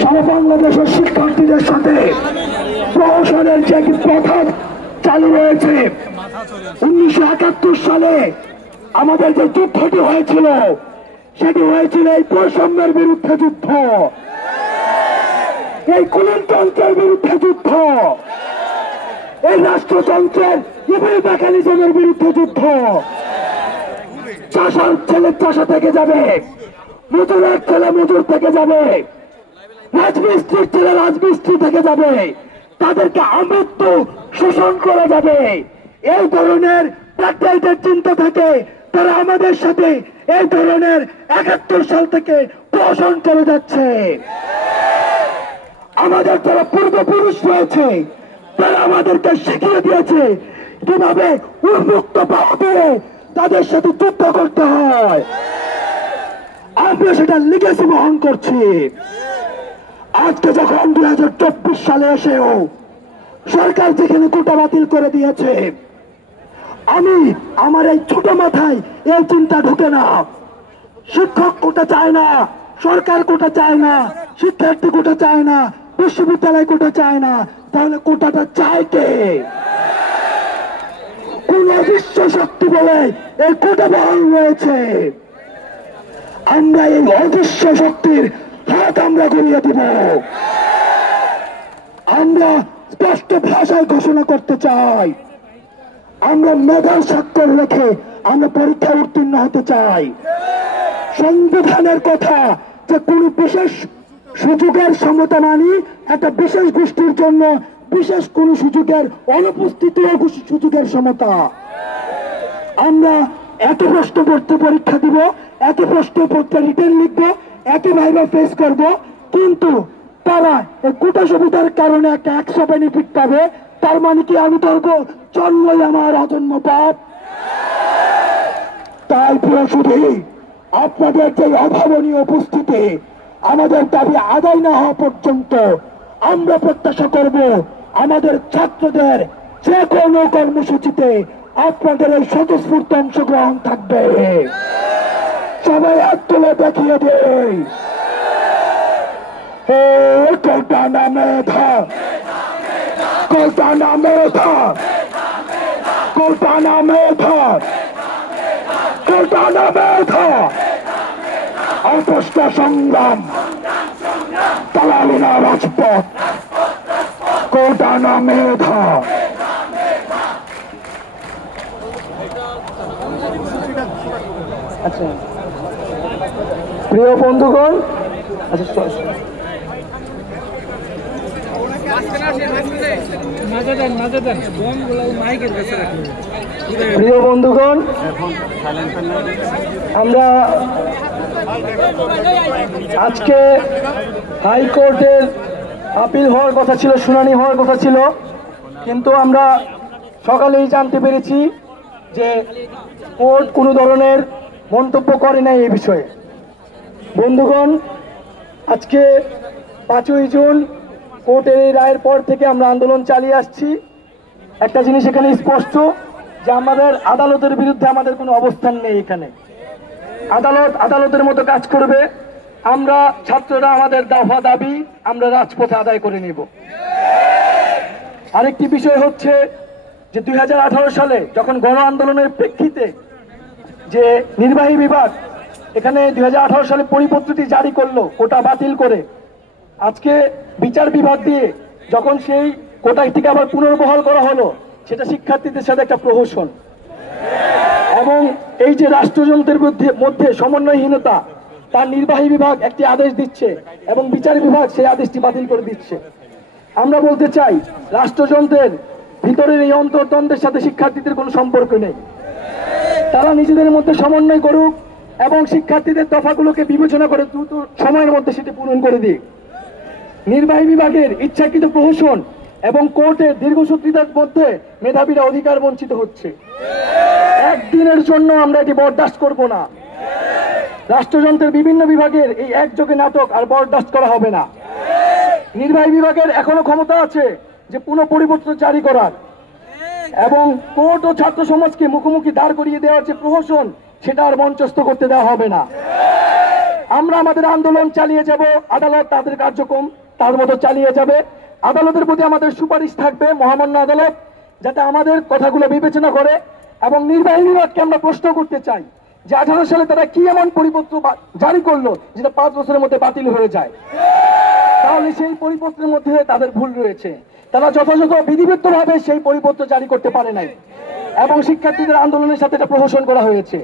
সারা বাংলাদেশের শিক্ষার্থীদের সাথে প্রহসনের যে প্রথা চালু রয়েছে, 1971 সালে আমাদের যে যুদ্ধটি হয়েছিল সেটি হয়েছিল এই বৈষম্যের বিরুদ্ধে যুদ্ধ, এই কুলনতন্ত্রের বিরুদ্ধে যুদ্ধ, এই রাষ্ট্রযন্ত্রের ইভিল মেকানিজমের বিরুদ্ধে যুদ্ধ। চাষার ছেলে চাষা থেকে যাবে, মজুরের ছেলে মজুর থেকে যাবে, রাজমিস্ত্রির ছেলে রাজমিস্ত্রি থেকে যাবে, তাদেরকে আমৃত্যু শোষণ করা যাবে। এই ধরনের প্র্যাকটিসের চিন্তা থেকে তারা আমাদের সাথে এই ধরনের 71 সাল থেকে প্রহসন করে যাচ্ছে। আমাদের যারা পূর্বপুরুষ রয়েছে তারা আমাদেরকে শিখিয়ে দিয়েছে কিভাবে উন্মুক্ত বাহু দিয়ে তাদের সাথে যুদ্ধ করতে হয়। আমরা সেটা লিগেসি বহন করছি। আজকে যখন 2024 সালে এসেও সরকার যেখানে কোটা বাতিল করে দিয়েছে, আমি আমার এই ছোট মাথায় এই চিন্তা ঢুকে না। শিক্ষক কোটা চায় না, সরকার কোটা চায় না, শিক্ষার্থী কোটা চায় না, বিশ্ববিদ্যালয় কোটা চায় না, তাহলে কোটাটা চায় কে? কোন অদৃশ্য শক্তি বলে এই কোটা বহাল রয়েছে। আমরা এই অদৃশ্য শক্তির হাত আমরা গড়িয়ে দিব। আমরা স্পষ্ট ভাষায় ঘোষণা করতে চাই, আমরা মেধার স্বাক্ষর রেখে আমরা পরীক্ষায় উত্তীর্ণ হতে চাই। সংবিধানের কথা যে কোন বিশেষ সুযোগের সমতা মানি, একটা বিশেষ গোষ্ঠীর জন্য বিশেষ কোন সুযোগের অনুপস্থিতি সুযোগের সমতা। আমরা একই প্রশ্ন পড়তে পরীক্ষা দিব, একই প্রশ্ন পড়তে রিটেন লিখবো, একই ভাইবা ফেস করব, কিন্তু তারা এই কোটা সুবিধার কারণে একটা 100 বেনিফিট পাবে। তার মানে কি আমি ধরবো জন্মই আমার অজন্ম পাপ? তাই প্রিয় শুধু আপনাদের যে অভাবনীয় উপস্থিতি, আমাদের দাবি আদায় না হওয়া পর্যন্ত আমরা প্রত্যাশা করব আমাদের ছাত্রদের যে কোনো কর্মসূচিতে আপনাদের এই স্বতঃস্ফূর্ত অংশগ্রহণ থাকবে। সবাই হাত তুলে দেখিয়ে দেই, কোটা না মেধা, কোটা না মেধা, কোটা না মেধা, কোটা না মেধা, অপষ্ট সংগ্রাম, দালালি না রাজপথ, কোটা না মেধা। আচ্ছা প্রিয় বন্ধুগণ, প্রিয় বন্ধুগণ, আমরা আজকে হাইকোর্টের আপিল হওয়ার কথা ছিল, শুনানি হওয়ার কথা ছিল, কিন্তু আমরা সকালেই জানতে পেরেছি যে কোর্ট কোনো ধরনের মন্তব্য করে নাই এই বিষয়ে। বন্ধুগণ, আজকে 5ই জুন কোর্টের এই রায়ের পর থেকে আমরা আন্দোলন চালিয়ে আসছি। একটা জিনিস এখানে স্পষ্ট যে আমাদের আদালতের বিরুদ্ধে আমাদের কোনো অবস্থান নেই। এখানে আদালত আদালতের মতো কাজ করবে, আমরা ছাত্ররা আমাদের দফা দাবি আমরা রাজপথে আদায় করে নিব। আরেকটি বিষয় হচ্ছে যে 2018 সালে যখন গণ আন্দোলনের প্রেক্ষিতে যে নির্বাহী বিভাগ এখানে 2018 সালে পরিপত্রটি জারি করলো কোটা বাতিল করে, আজকে বিচার বিভাগ দিয়ে যখন সেই কোটাটিকে আবার পুনর্বহাল করা হলো, সেটা শিক্ষার্থীদের সাথে একটা প্রহসন। এবং এই যে রাষ্ট্রযন্ত্রের মধ্যে সমন্বয়হীনতা, তার নির্বাহী বিভাগ একটি আদেশ দিচ্ছে এবং বিচার বিভাগ সেই আদেশটি বাতিল করে দিচ্ছে। আমরা বলতে চাই, রাষ্ট্রযন্ত্রের ভিতরের এই অন্তর্দ্বন্দ্বের সাথে শিক্ষার্থীদের কোনো সম্পর্ক নেই। তারা নিজেদের মধ্যে সমন্বয় করুক এবং শিক্ষার্থীদের দফাগুলোকে বিবেচনা করে দ্রুত সময়ের মধ্যে সেটি পূরণ করে দিক। নির্বাহী বিভাগের ইচ্ছাকৃত প্রহসন এবং কোর্টের দীর্ঘসূত্রিতার মধ্যে মেধাবীরা অধিকার বঞ্চিত হচ্ছে। একদিনের জন্য আমরা এটি বরদাস্ত করব না। রাষ্ট্রযন্ত্রের বিভিন্ন বিভাগের এই একযোগে নাটক আর বরদাস্ত করা হবে না। নির্বাহী বিভাগের এখনো ক্ষমতা আছে যে পুনঃ পরিবর্তন জারি করার, এবং কোর্ট ও ছাত্র সমাজকে মুখোমুখি দাঁড় করিয়ে দেওয়ার যে প্রহসন, সেটা আর মঞ্চস্থ করতে দেওয়া হবে না। আমরা আমাদের আন্দোলন চালিয়ে যাব, আদালত তাদের কার্যক্রম তার মতো চালিয়ে যাবে। আদালতের প্রতি আমাদের সুপারিশ থাকবে, মহামান্য আদালত যাতে আমাদের কথাগুলো বিবেচনা করে। এবং নির্বাহী বিভাগকে আমরা প্রশ্ন করতে চাই যে 18 সালে তারা কি এমন পরিপত্র জারি করলো যেটা 5 বছরের মধ্যে বাতিল হয়ে যায়। তাহলে সেই পরিপত্রের মধ্যে তাদের ভুল রয়েছে, তারা যথাযথ বিধিবদ্ধভাবে সেই পরিপত্র জারি করতে পারে নাই এবং শিক্ষার্থীদের আন্দোলনের সাথে এটা প্রহসন করা হয়েছে।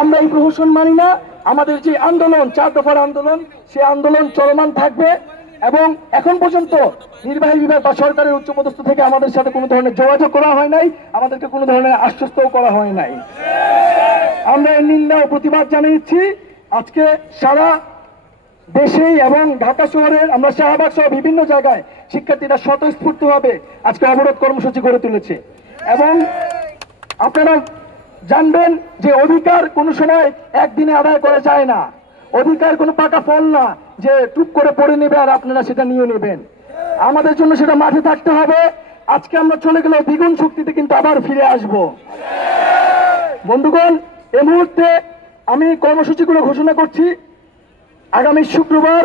আমরা এই প্রহসন মানি না। আমাদের যে আন্দোলন, 4 দফার আন্দোলন, সেই আন্দোলন চলমান থাকবে। এবং এখন পর্যন্ত নির্বাহী বিভাগ বা সরকারের উচ্চপদস্থ থেকে আমাদের সাথে কোনো ধরনের যোগাযোগ করা হয় নাই, আমাদেরকে কোনো ধরনের আশ্বস্তও করা হয় নাই। আমরা এর নিন্দা ও প্রতিবাদ জানিয়েছি। আজকে সারা দেশেই এবং ঢাকা শহরের আমরা শাহবাগ সহ বিভিন্ন জায়গায় শিক্ষার্থীরা স্বতঃস্ফূর্তভাবে আজকে অবরোধ কর্মসূচি গড়ে তুলেছে। এবং আপনারা জানবেন যে অধিকার কোনো সময় একদিনে আদায় করা যায় না। অধিকার কোনো পাকা ফল না যে টুপ করে পড়ে নেবে আর আপনারা সেটা নিয়ে নেবেন। আমাদের জন্য সেটা মাঠে থাকতে হবে। আজকে আমরা চলে গেলেও দ্বিগুণ শক্তিতে কিন্তু আবার ফিরে আসব। বন্ধুগণ, এই মুহূর্তে আমি কর্মসূচিগুলো ঘোষণা করছি। আগামী শুক্রবার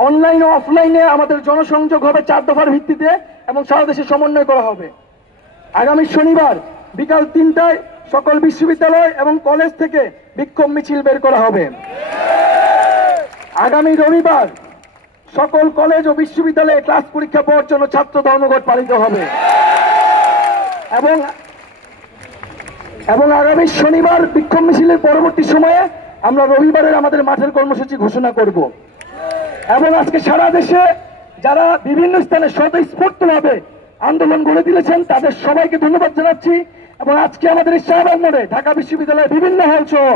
অনলাইন ও অফলাইনে আমাদের জনসংযোগ হবে 4 দফার ভিত্তিতে এবং সারা দেশে সমন্বয় করা হবে। আগামী শনিবার বিকাল 3টায় সকল বিশ্ববিদ্যালয় এবং কলেজ থেকে বিক্ষোভ মিছিল বের করা হবে। আগামী রবিবার সকল কলেজ ও বিশ্ববিদ্যালয়ে ক্লাস পরীক্ষা পাওয়ার জন্য ছাত্র ধর্মঘট পালিত হবে। এবং আগামী শনিবার বিক্ষোভ মিছিলের পরবর্তী সময়ে আমরা রবিবারের আমাদের মাঠের কর্মসূচি ঘোষণা করব। এবং আজকে সারা দেশে যারা বিভিন্ন স্থানে স্বতঃস্ফূর্তভাবে আন্দোলন গড়ে তুলেছেন তাদের সবাইকে ধন্যবাদ জানাচ্ছি। এবং আজকে আমাদের এই শাহবাগ মোড়ে ঢাকা বিশ্ববিদ্যালয়ের বিভিন্ন হল সহ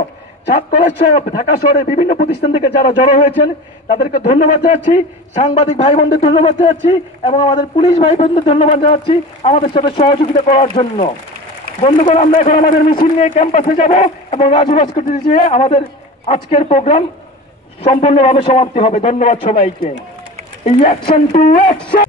ছাত্র কলেজ সহ ঢাকা শহরের বিভিন্ন প্রতিষ্ঠান থেকে যারা জড়ো হয়েছেন তাদেরকে ধন্যবাদ জানাচ্ছি। সাংবাদিক ভাই বোনদের ধন্যবাদ জানাচ্ছি এবং আমাদের পুলিশ ভাই বোনদের ধন্যবাদ জানাচ্ছি আমাদের সাথে সহযোগিতা করার জন্য। বন্ধুগণ, আমরা এখন আমাদের মিছিল নিয়ে ক্যাম্পাসে যাব এবং রাজু ভাস্কর্যে যেয়ে আমাদের আজকের প্রোগ্রাম সম্পূর্ণভাবে সমাপ্তি হবে। ধন্যবাদ সবাইকে। Action to action.